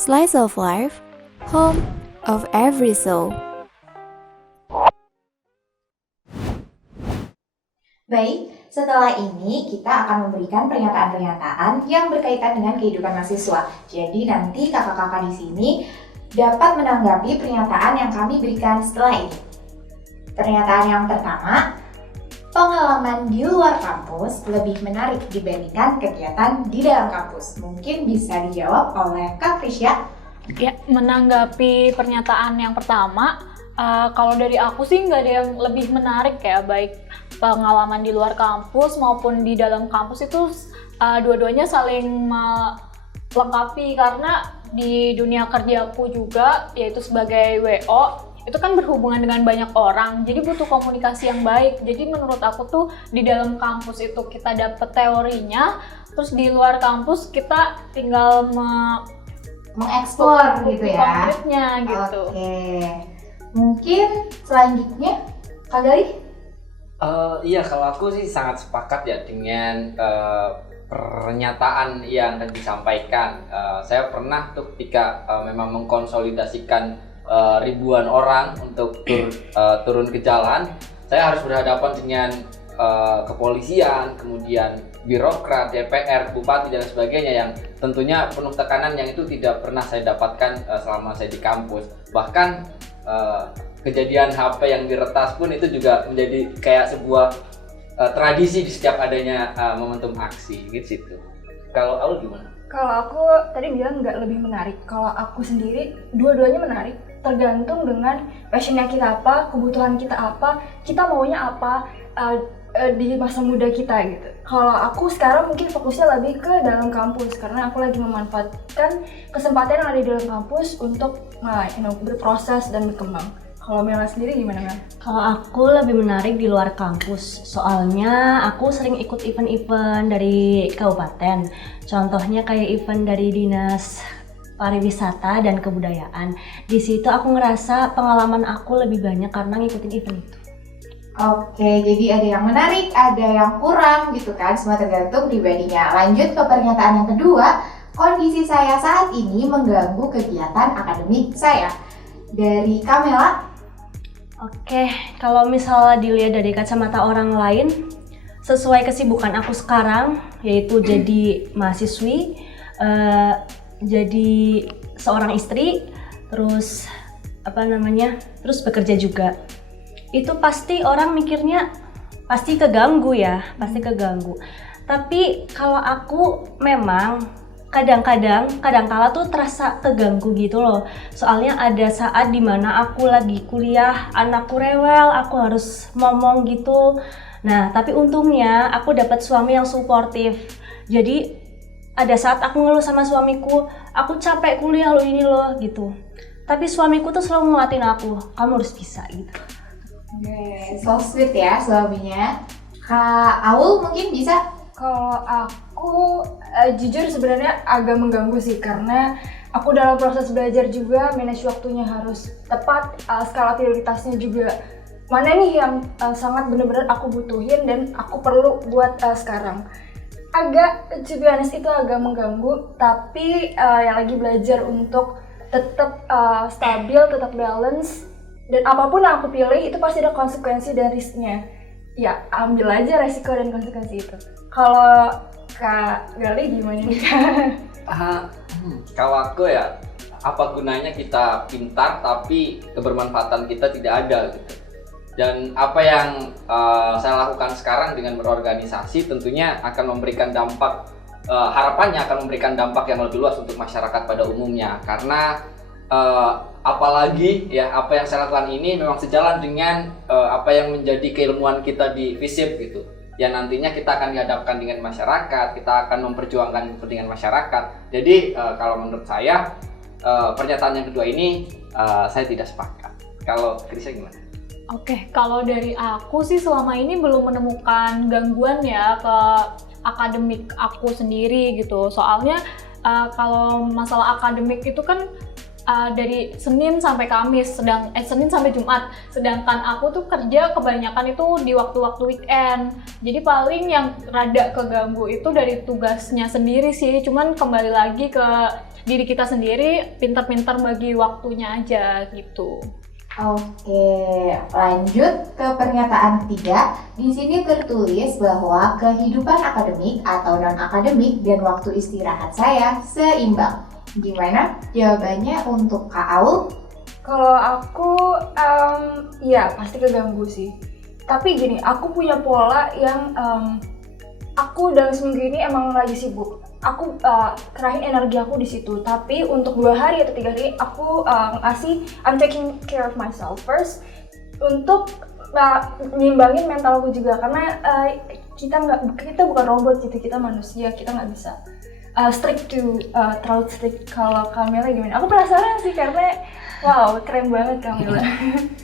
Slice of Life, home of every soul. Baik, setelah ini kita akan memberikan pernyataan-pernyataan yang berkaitan dengan kehidupan mahasiswa. Jadi nanti kakak-kakak di sini dapat menanggapi pernyataan yang kami berikan setelah ini. Pernyataan yang pertama, pengalaman di luar kampus lebih menarik dibandingkan kegiatan di dalam kampus. Mungkin bisa dijawab oleh Kak Krisya. Ya, menanggapi pernyataan yang pertama, kalau dari aku sih nggak ada yang lebih menarik ya, baik pengalaman di luar kampus maupun di dalam kampus itu dua-duanya saling melengkapi, karena di dunia kerjaku juga, yaitu sebagai WO, itu kan berhubungan dengan banyak orang, jadi butuh komunikasi yang baik. Jadi menurut aku tuh di dalam kampus itu kita dapet teorinya, terus di luar kampus kita tinggal mengeksplor gitu ya. Konkretnya gitu. Oke. Mungkin selanjutnya Kak Gali? Iya, kalau aku sih sangat sepakat ya dengan pernyataan yang tadi disampaikan. Saya pernah tuh ketika memang mengkonsolidasikan ribuan orang untuk turun ke jalan, saya harus berhadapan dengan kepolisian, kemudian birokrat, DPR, bupati dan sebagainya, yang tentunya penuh tekanan yang itu tidak pernah saya dapatkan selama saya di kampus. Bahkan kejadian HP yang diretas pun itu juga menjadi kayak sebuah tradisi di setiap adanya momentum aksi gitu. Kalau Aul gimana? Kalau aku tadi bilang nggak lebih menarik. Kalau aku sendiri dua-duanya menarik, tergantung dengan passionnya kita apa, kebutuhan kita apa, kita maunya apa di masa muda kita gitu. Kalau aku sekarang mungkin fokusnya lebih ke dalam kampus, karena aku lagi memanfaatkan kesempatan yang ada di dalam kampus untuk berproses dan berkembang. Kalau Mela sendiri gimana, Mel? Kalau aku lebih menarik di luar kampus, soalnya aku sering ikut event-event dari kabupaten. Contohnya kayak event dari Dinas Pariwisata dan Kebudayaan. Di situ aku ngerasa pengalaman aku lebih banyak karena ngikutin event itu. Oke, jadi ada yang menarik, ada yang kurang gitu kan, semua tergantung pribadinya. Lanjut ke pernyataan yang kedua, kondisi saya saat ini mengganggu kegiatan akademik saya. Dari Kamela. Oke, kalau misalnya dilihat dari kacamata orang lain, sesuai kesibukan aku sekarang, yaitu jadi mahasiswi, jadi seorang istri, terus terus bekerja juga. Itu pasti orang mikirnya pasti keganggu ya, pasti keganggu. Tapi kalau aku memang kadang-kala tuh terasa keganggu gitu loh. Soalnya ada saat dimana aku lagi kuliah, anakku rewel, aku harus ngomong gitu. Nah, tapi untungnya aku dapat suami yang suportif. Jadi ada saat aku ngeluh sama suamiku, aku capek kuliah lo ini loh gitu. Tapi suamiku tuh selalu nguatin aku, kamu harus bisa gitu. So sweet ya suaminya. Kak Aul mungkin bisa? Kalau aku jujur sebenarnya agak mengganggu sih, karena aku dalam proses belajar juga, manage waktunya harus tepat, skala prioritasnya juga mana nih yang sangat benar-benar aku butuhin dan aku perlu buat sekarang. Agak, to be honest, itu agak mengganggu, tapi yang lagi belajar untuk tetap stabil, tetap balance, dan apapun yang aku pilih itu pasti ada konsekuensi dan risknya. Ya, ambil aja resiko dan konsekuensi itu. Kalau Kak Gali gimana nih, Kak? Kalau aku ya, apa gunanya kita pintar tapi kebermanfaatan kita tidak ada gitu. Dan apa yang saya lakukan sekarang dengan berorganisasi tentunya akan memberikan dampak, harapannya akan memberikan dampak yang lebih luas untuk masyarakat pada umumnya. Karena apalagi ya, apa yang saya lakukan ini memang sejalan dengan apa yang menjadi keilmuan kita di FISIP gitu. Yang nantinya kita akan dihadapkan dengan masyarakat, kita akan memperjuangkan kepentingan masyarakat. Jadi kalau menurut saya pernyataan yang kedua ini saya tidak sepakat. Kalau Krisya gimana? Oke, kalau dari aku sih selama ini belum menemukan gangguan ya ke akademik aku sendiri gitu. Soalnya kalau masalah akademik itu kan dari Senin sampai Kamis, Senin sampai Jumat. Sedangkan aku tuh kerja kebanyakan itu di waktu-waktu weekend. Jadi paling yang rada keganggu itu dari tugasnya sendiri sih. Cuman kembali lagi ke diri kita sendiri pintar-pintar bagi waktunya aja gitu. Oke, lanjut ke pernyataan ketiga. Di sini tertulis bahwa kehidupan akademik atau non-akademik dan waktu istirahat saya seimbang. Gimana jawabannya untuk Kak Aul? Kalau aku, ya pasti keganggu sih. Tapi gini, aku punya pola yang aku dalam seminggu ini emang lagi sibuk. Aku kerahin energi aku di situ. Tapi untuk 2 hari atau 3 hari, aku I'm taking care of myself first untuk nyimbangin mental aku juga. Karena kita bukan robot gitu, kita manusia, kita nggak bisa terlalu strict. Kalau Camilla gimana? Aku penasaran sih karena wow, keren banget Camilla.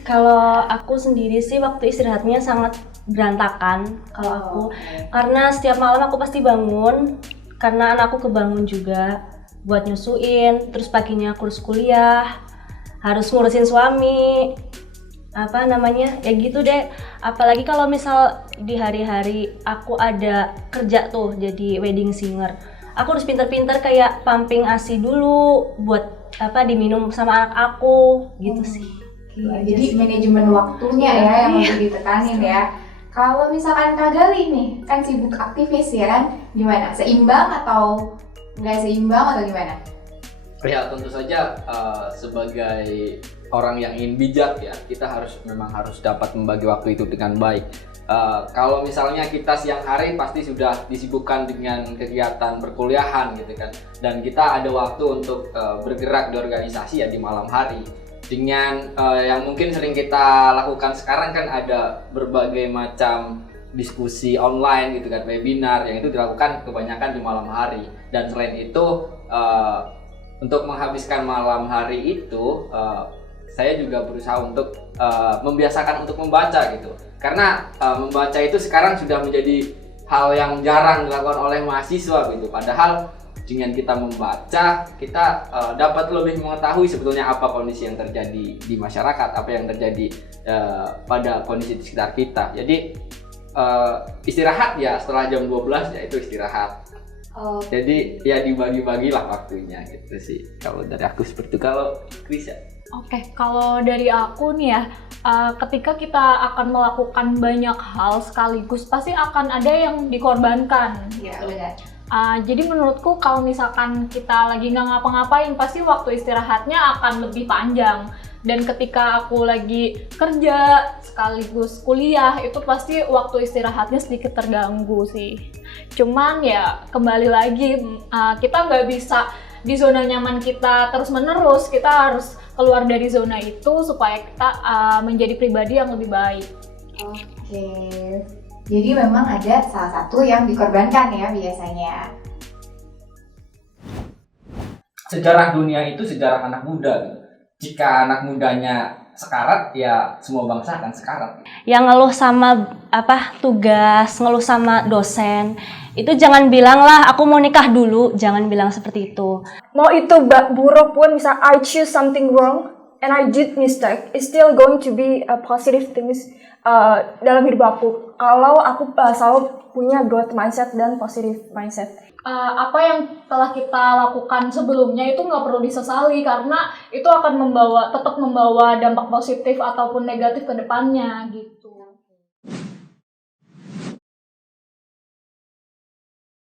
Kalau aku sendiri sih waktu istirahatnya sangat berantakan kalau aku, karena setiap malam aku pasti bangun karena anakku kebangun juga buat nyusuin, terus paginya aku harus kuliah, harus ngurusin suami, ya gitu deh. Apalagi kalau misal di hari-hari aku ada kerja tuh jadi wedding singer, aku harus pinter-pinter kayak pumping ASI dulu buat diminum sama anak aku gitu sih. Jadi manajemen waktunya ya yang lebih ditekanin ya. Kalau misalkan Kak Gali nih, kan sibuk aktivis ya kan, gimana? Seimbang atau nggak seimbang atau gimana? Ya tentu saja sebagai orang yang ingin bijak ya, kita memang harus dapat membagi waktu itu dengan baik. Kalau misalnya kita siang hari pasti sudah disibukkan dengan kegiatan perkuliahan gitu kan, dan kita ada waktu untuk bergerak di organisasi ya di malam hari. Dengan yang mungkin sering kita lakukan sekarang kan ada berbagai macam diskusi online gitu kan, webinar yang itu dilakukan kebanyakan di malam hari. Dan selain itu untuk menghabiskan malam hari itu saya juga berusaha untuk membiasakan untuk membaca gitu. Karena membaca itu sekarang sudah menjadi hal yang jarang dilakukan oleh mahasiswa gitu. Padahal dengan kita membaca, kita dapat lebih mengetahui sebetulnya apa kondisi yang terjadi di masyarakat, apa yang terjadi pada kondisi di sekitar kita. Jadi istirahat ya setelah jam 12 ya itu istirahat. Jadi ya dibagi-bagilah waktunya gitu sih. Kalau dari aku seperti itu. Kalau Chris ya? Oke, kalau dari aku nih ya, ketika kita akan melakukan banyak hal sekaligus, pasti akan ada yang dikorbankan. Iya, benar. Jadi menurutku kalau misalkan kita lagi nggak ngapa-ngapain, pasti waktu istirahatnya akan lebih panjang. Dan ketika aku lagi kerja sekaligus kuliah, itu pasti waktu istirahatnya sedikit terganggu sih. Cuman ya kembali lagi, kita nggak bisa di zona nyaman kita terus-menerus. Kita harus keluar dari zona itu supaya kita menjadi pribadi yang lebih baik. Oke. Jadi memang ada salah satu yang dikorbankan ya biasanya. Sejarah dunia itu sejarah anak muda gitu. Jika anak mudanya sekarat, ya semua bangsa akan sekarat. Yang ngeluh sama tugas, ngeluh sama dosen, itu jangan bilang lah aku mau nikah dulu, jangan bilang seperti itu. Mau itu buruk pun, misal I choose something wrong and I did mistake, it's still going to be a positive things dalam hidup aku. Kalau aku selalu punya growth mindset dan positive mindset. Apa yang telah kita lakukan sebelumnya itu nggak perlu disesali karena itu akan tetap membawa dampak positif ataupun negatif ke depannya gitu.